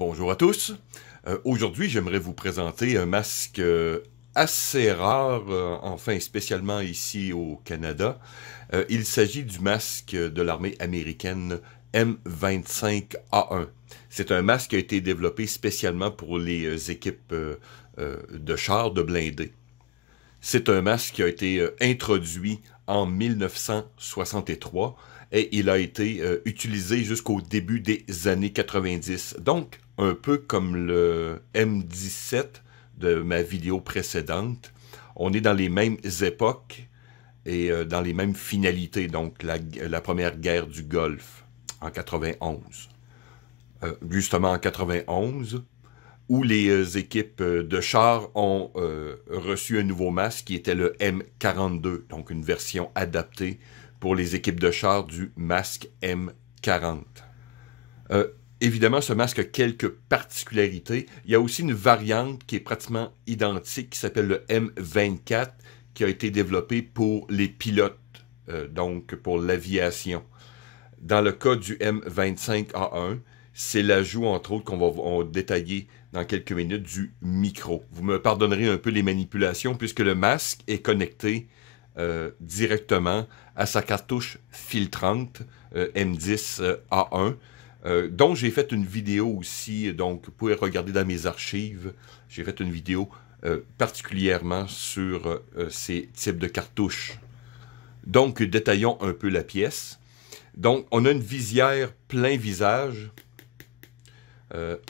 Bonjour à tous. Aujourd'hui, j'aimerais vous présenter un masque assez rare, enfin spécialement ici au Canada. Il s'agit du masque de l'armée américaine M25A1. C'est un masque qui a été développé spécialement pour les équipes de chars de blindés. C'est un masque qui a été introduit en 1963 et il a été utilisé jusqu'au début des années 90. Donc, un peu comme le M17 de ma vidéo précédente, on est dans les mêmes époques et dans les mêmes finalités, donc la première guerre du Golfe en 91. Justement en 91, où les équipes de chars ont reçu un nouveau masque qui était le M42, donc une version adaptée pour les équipes de chars du masque M40. Évidemment, ce masque a quelques particularités. Il y a aussi une variante qui est pratiquement identique, qui s'appelle le M24, qui a été développé pour les pilotes, donc pour l'aviation. Dans le cas du M25A1, c'est l'ajout, entre autres, qu'on va détailler dans quelques minutes, du micro. Vous me pardonnerez un peu les manipulations, puisque le masque est connecté directement à sa cartouche filtrante M10A1, dont j'ai fait une vidéo aussi, donc vous pouvez regarder dans mes archives. J'ai fait une vidéo particulièrement sur ces types de cartouches. Donc, détaillons un peu la pièce. Donc, on a une visière plein visage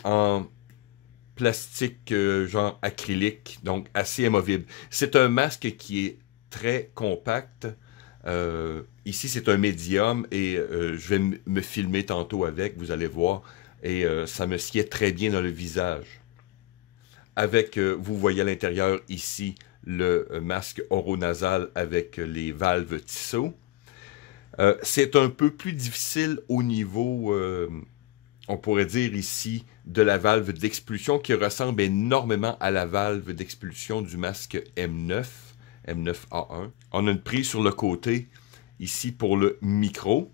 en plastique genre acrylique, donc assez amovible. C'est un masque qui est très compact. Ici, c'est un médium et je vais me filmer tantôt avec, vous allez voir. Et ça me sied très bien dans le visage. Avec, vous voyez à l'intérieur ici, le masque oronasal avec les valves Tissot. C'est un peu plus difficile au niveau, on pourrait dire ici, de la valve d'expulsion qui ressemble énormément à la valve d'expulsion du masque M9, M9A1. On a une prise sur le côté ici pour le micro,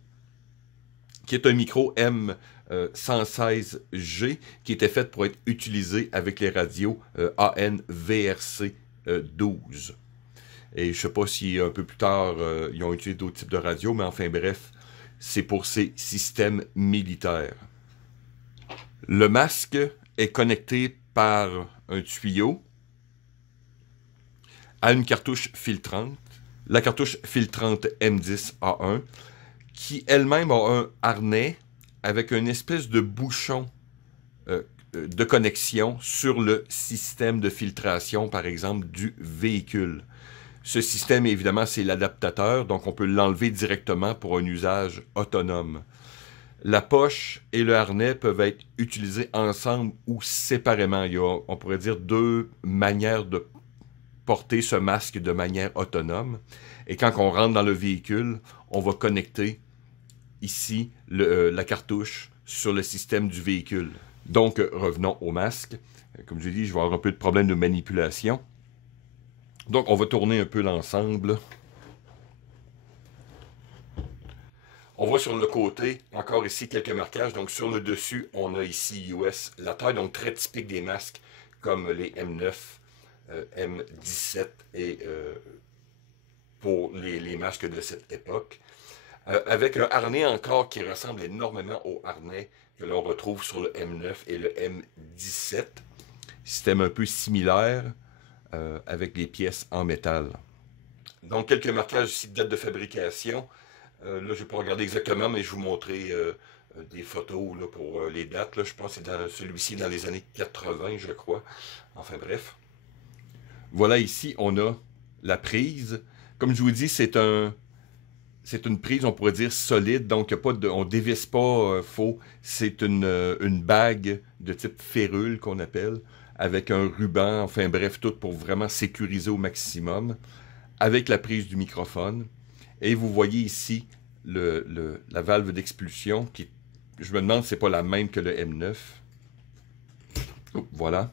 qui est un micro M116G qui était fait pour être utilisé avec les radios AN-VRC 12. Et je ne sais pas si un peu plus tard, ils ont utilisé d'autres types de radios, mais enfin bref, c'est pour ces systèmes militaires. Le masque est connecté par un tuyau à une cartouche filtrante, la cartouche filtrante M10A1, qui elle-même a un harnais avec une espèce de bouchon de connexion sur le système de filtration, par exemple, du véhicule. Ce système, évidemment, c'est l'adaptateur, donc on peut l'enlever directement pour un usage autonome. La poche et le harnais peuvent être utilisés ensemble ou séparément. Il y a, on pourrait dire, deux manières de porter ce masque de manière autonome. Et quand on rentre dans le véhicule, on va connecter ici la cartouche sur le système du véhicule. Donc, revenons au masque. Comme je l'ai dit, je vais avoir un peu de problème de manipulation. Donc, on va tourner un peu l'ensemble. On voit sur le côté, encore ici, quelques marquages. Donc, sur le dessus, on a ici US, la taille, donc très typique des masques, comme les M9, M17 et pour les masques de cette époque. Avec un harnais encore qui ressemble énormément au harnais que l'on retrouve sur le M9 et le M17. Système un peu similaire avec les pièces en métal. Donc, quelques marquages ici de date de fabrication. Là, je ne vais pas regarder exactement, mais je vais vous montrer des photos là, pour les dates. Là, je pense que c'est celui-ci dans les années 80, je crois. Enfin bref. Voilà, ici, on a la prise. Comme je vous dis, c'est une prise, on pourrait dire, solide. Donc, on ne dévisse pas faux. C'est une bague de type férule qu'on appelle, avec un ruban. Enfin bref, tout pour vraiment sécuriser au maximum. Avec la prise du microphone. Et vous voyez ici la valve d'expulsion qui, je me demande si c'est pas la même que le M9. Voilà.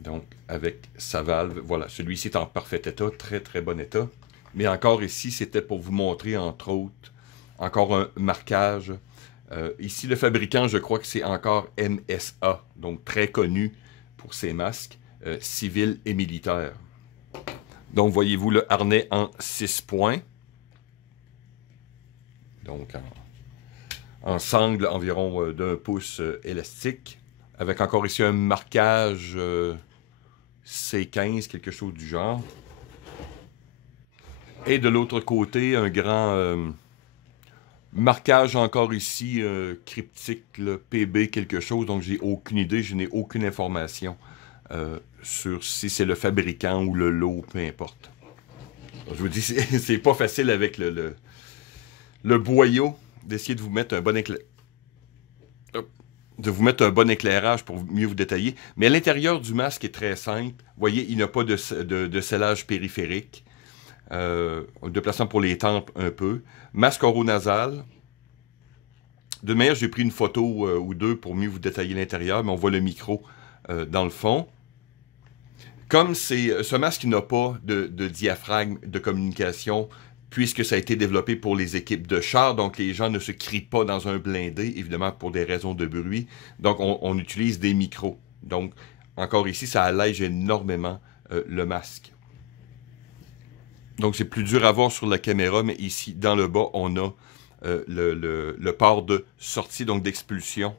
Donc, avec sa valve, voilà. Celui-ci est en parfait état, très très bon état. Mais encore ici, c'était pour vous montrer, entre autres, encore un marquage Ici, le fabricant, je crois que c'est encore MSA, donc très connu pour ses masques civils et militaires. Donc, voyez-vous le harnais en 6 points. Donc, en sangle environ d'1 pouce élastique, avec encore ici un marquage C15, quelque chose du genre. Et de l'autre côté, un grand marquage encore ici, cryptique, là, PB quelque chose, donc j'ai aucune idée, je n'ai aucune information sur si c'est le fabricant ou le lot, peu importe. Je vous dis, c'est pas facile avec le boyau d'essayer de vous mettre un bon éclairage pour mieux vous détailler. Mais l'intérieur du masque est très simple. Vous voyez, il n'a pas de scellage périphérique. De placement pour les tempes un peu. Masque oronasal. De manière, j'ai pris une photo ou deux pour mieux vous détailler l'intérieur, mais on voit le micro dans le fond. Comme ce masque n'a pas de diaphragme de communication, puisque ça a été développé pour les équipes de chars, donc les gens ne se crient pas dans un blindé, évidemment pour des raisons de bruit. Donc on utilise des micros. Donc encore ici, ça allège énormément le masque. Donc c'est plus dur à voir sur la caméra, mais ici, dans le bas, on a le port de sortie, donc d'expulsion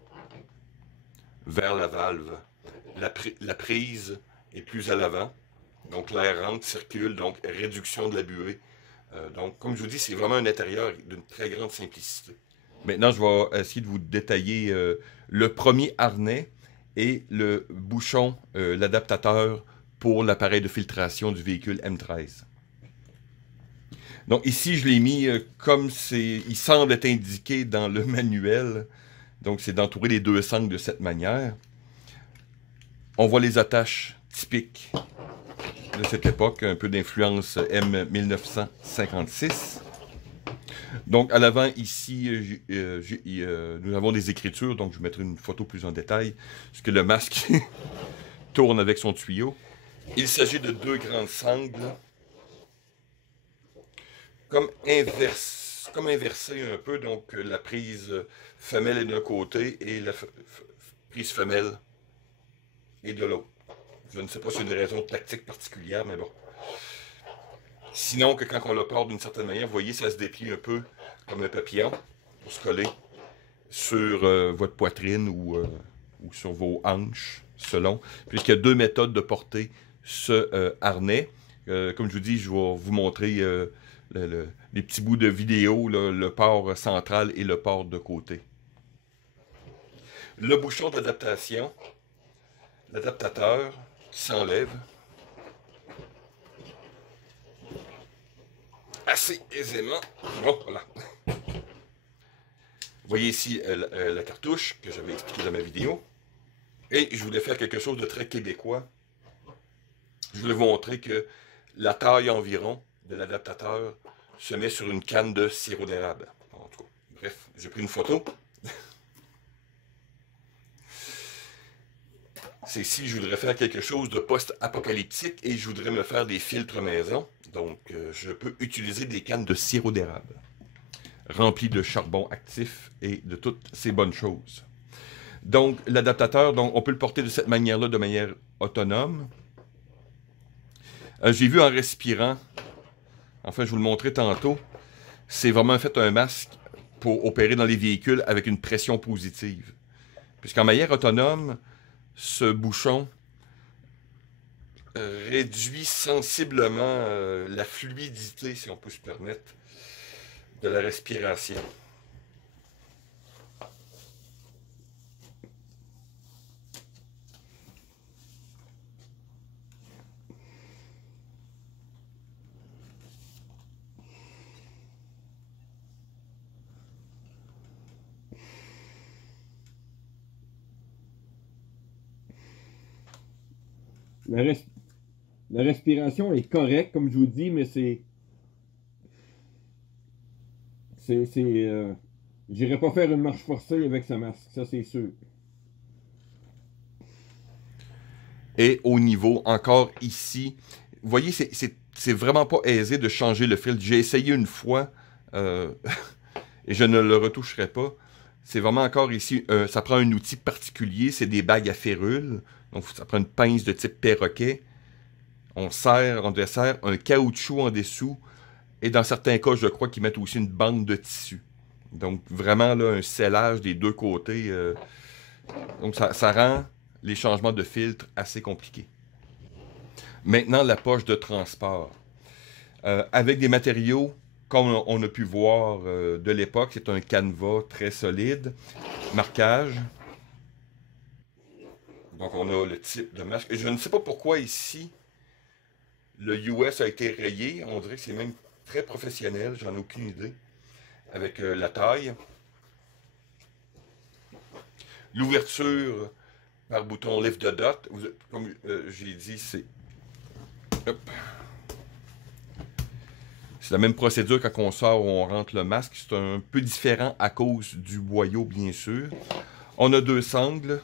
vers la valve. La prise est plus à l'avant, donc l'air rentre, circule, donc réduction de la buée. Donc, comme je vous dis, c'est vraiment un intérieur d'une très grande simplicité. Maintenant, je vais essayer de vous détailler le premier harnais et le bouchon, l'adaptateur pour l'appareil de filtration du véhicule M13. Donc ici, je l'ai mis comme il semble être indiqué dans le manuel. Donc c'est d'entourer les deux sangles de cette manière. On voit les attaches typiques de cette époque, un peu d'influence M1956. Donc à l'avant ici, nous avons des écritures, donc je vous mettrai une photo plus en détail, puisque le masque tourne avec son tuyau. Il s'agit de deux grandes sangles. Comme inversé un peu, donc la prise femelle est d'un côté et la prise femelle est de l'autre. Je ne sais pas si c'est une raison tactique particulière, mais bon. Sinon, que quand on le porte d'une certaine manière, vous voyez, ça se déplie un peu comme un papillon pour se coller sur votre poitrine ou sur vos hanches, selon. Puisqu'il y a deux méthodes de porter ce harnais. Comme je vous dis, je vais vous montrer les petits bouts de vidéo, là, le port central et le port de côté. Le bouchon d'adaptation, l'adaptateur qui s'enlève assez aisément. Bon, voilà. Vous voyez ici la cartouche que j'avais expliqué dans ma vidéo. Et je voulais faire quelque chose de très québécois. Je voulais vous montrer que la taille environ de l'adaptateur se met sur une canne de sirop d'érable. En tout cas, bref, j'ai pris une photo. C'est ici, je voudrais faire quelque chose de post-apocalyptique et je voudrais me faire des filtres maison. Donc, je peux utiliser des cannes de sirop d'érable remplies de charbon actif et de toutes ces bonnes choses. Donc, l'adaptateur, on peut le porter de cette manière-là, de manière autonome. J'ai vu en respirant, enfin, je vous le montrais tantôt, c'est vraiment fait un masque pour opérer dans les véhicules avec une pression positive. Puisqu'en manière autonome, ce bouchon réduit sensiblement la fluidité, si on peut se permettre, de la respiration. La respiration est correcte, comme je vous dis, mais j'irai pas faire une marche forcée avec ce masque, ça c'est sûr. Et au niveau, encore ici, vous voyez, c'est vraiment pas aisé de changer le filtre. J'ai essayé une fois, et je ne le retoucherai pas. C'est vraiment encore ici, ça prend un outil particulier, c'est des bagues à férules. Donc ça prend une pince de type perroquet. On dessert un caoutchouc en dessous. Et dans certains cas, je crois qu'ils mettent aussi une bande de tissu. Donc vraiment là, un scellage des deux côtés. Donc ça rend les changements de filtre assez compliqués. Maintenant, la poche de transport. Avec des matériaux, comme on a pu voir de l'époque, c'est un canevas très solide. Marquage. Donc on a le type de masque. Je ne sais pas pourquoi ici, le US a été rayé. On dirait que c'est même très professionnel, j'en ai aucune idée. Avec la taille. L'ouverture par bouton Lift the Dot. Comme j'ai dit, c'est... C'est la même procédure quand on sort ou on rentre le masque. C'est un peu différent à cause du boyau, bien sûr. On a deux sangles.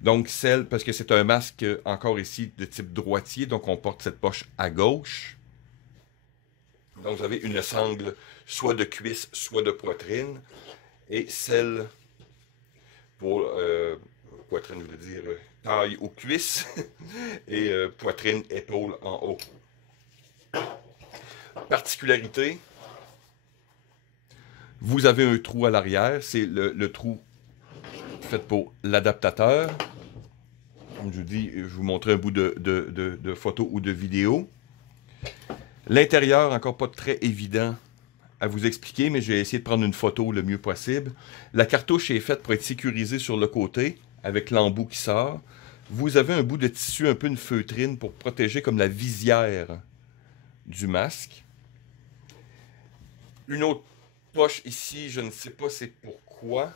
Donc celle, parce que c'est un masque encore ici de type droitier, donc on porte cette poche à gauche. Donc vous avez une sangle soit de cuisse, soit de poitrine. Et celle pour poitrine, je veux dire taille aux cuisses et poitrine, épaule en haut. Particularité, vous avez un trou à l'arrière, c'est le trou fait pour l'adaptateur. Comme je vous dis, je vous montrer un bout de photo ou de vidéo. L'intérieur, encore pas très évident à vous expliquer, mais je vais essayer de prendre une photo le mieux possible. La cartouche est faite pour être sécurisée sur le côté, avec l'embout qui sort. Vous avez un bout de tissu, un peu une feutrine, pour protéger comme la visière du masque. Une autre poche ici, je ne sais pas c'est pourquoi.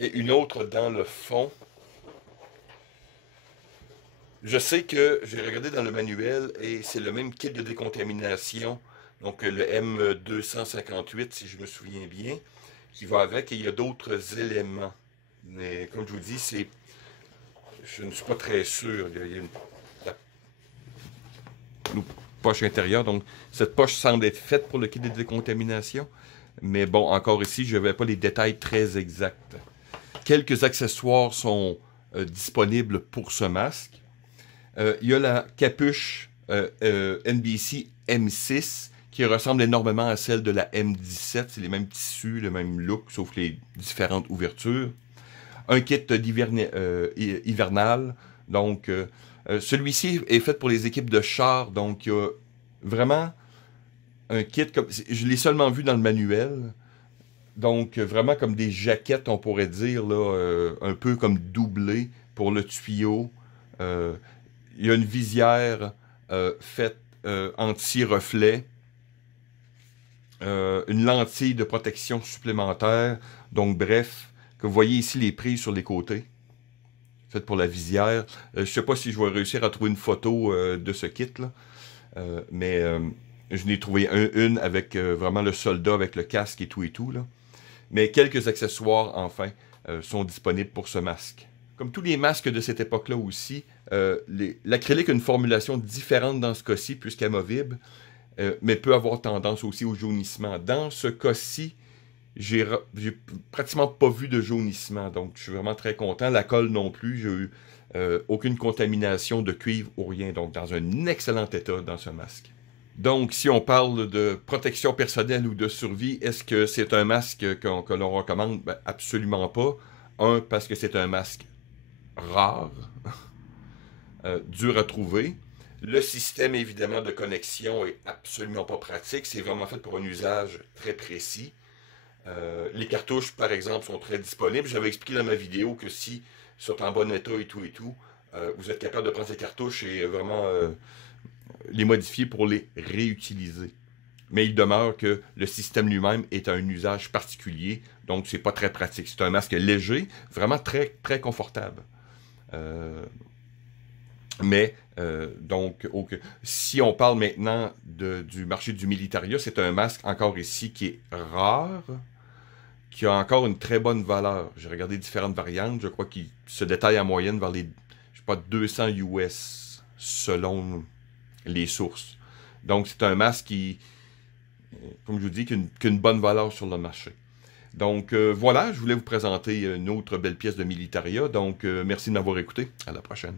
Et une autre dans le fond. Je sais que j'ai regardé dans le manuel et c'est le même kit de décontamination. Donc le M258, si je me souviens bien, qui va avec. Et il y a d'autres éléments. Mais comme je vous dis, je ne suis pas très sûr. Il y a une poche intérieure. Donc cette poche semble être faite pour le kit de décontamination. Mais bon, encore ici, je n'avais pas les détails très exacts. Quelques accessoires sont disponibles pour ce masque. Il y a la capuche NBC M6 qui ressemble énormément à celle de la M17. C'est les mêmes tissus, le même look, sauf les différentes ouvertures. Un kit hivernal. Donc, celui-ci est fait pour les équipes de chars. Donc, il y a vraiment un kit comme... Je l'ai seulement vu dans le manuel. Donc, vraiment comme des jaquettes, on pourrait dire, là, un peu comme doublées pour le tuyau. Il y a une visière faite anti-reflet. Une lentille de protection supplémentaire. Donc, bref, que vous voyez ici les prises sur les côtés. Faites pour la visière. Je ne sais pas si je vais réussir à trouver une photo de ce kit-là. Mais je n'ai trouvé une avec vraiment le soldat avec le casque et tout là. Mais quelques accessoires, enfin, sont disponibles pour ce masque. Comme tous les masques de cette époque-là aussi, l'acrylique a une formulation différente dans ce cas-ci, puisqu'amovible, mais peut avoir tendance aussi au jaunissement. Dans ce cas-ci, j'ai pratiquement pas vu de jaunissement, donc je suis vraiment très content. La colle non plus, j'ai eu aucune contamination de cuivre ou rien, donc dans un excellent état dans ce masque. Donc, si on parle de protection personnelle ou de survie, est-ce que c'est un masque que l'on recommande? Ben, absolument pas. Un, parce que c'est un masque rare, dur à trouver. Le système, évidemment, de connexion est absolument pas pratique. C'est vraiment fait pour un usage très précis. Les cartouches, par exemple, sont très disponibles. J'avais expliqué dans ma vidéo que si sont en bon état et tout, vous êtes capable de prendre ces cartouches et vraiment les modifier pour les réutiliser. Mais il demeure que le système lui-même est à un usage particulier, donc c'est pas très pratique. C'est un masque léger, vraiment très, très confortable. Si on parle maintenant du marché du militaria, c'est un masque encore ici qui est rare, qui a encore une très bonne valeur. J'ai regardé différentes variantes, je crois qu'il se détaille en moyenne vers les, je sais pas, 200 US selon les sources. Donc, c'est un masque qui, comme je vous dis, qui a une bonne valeur sur le marché. Donc, voilà, je voulais vous présenter une autre belle pièce de Militaria. Donc, merci de m'avoir écouté. À la prochaine.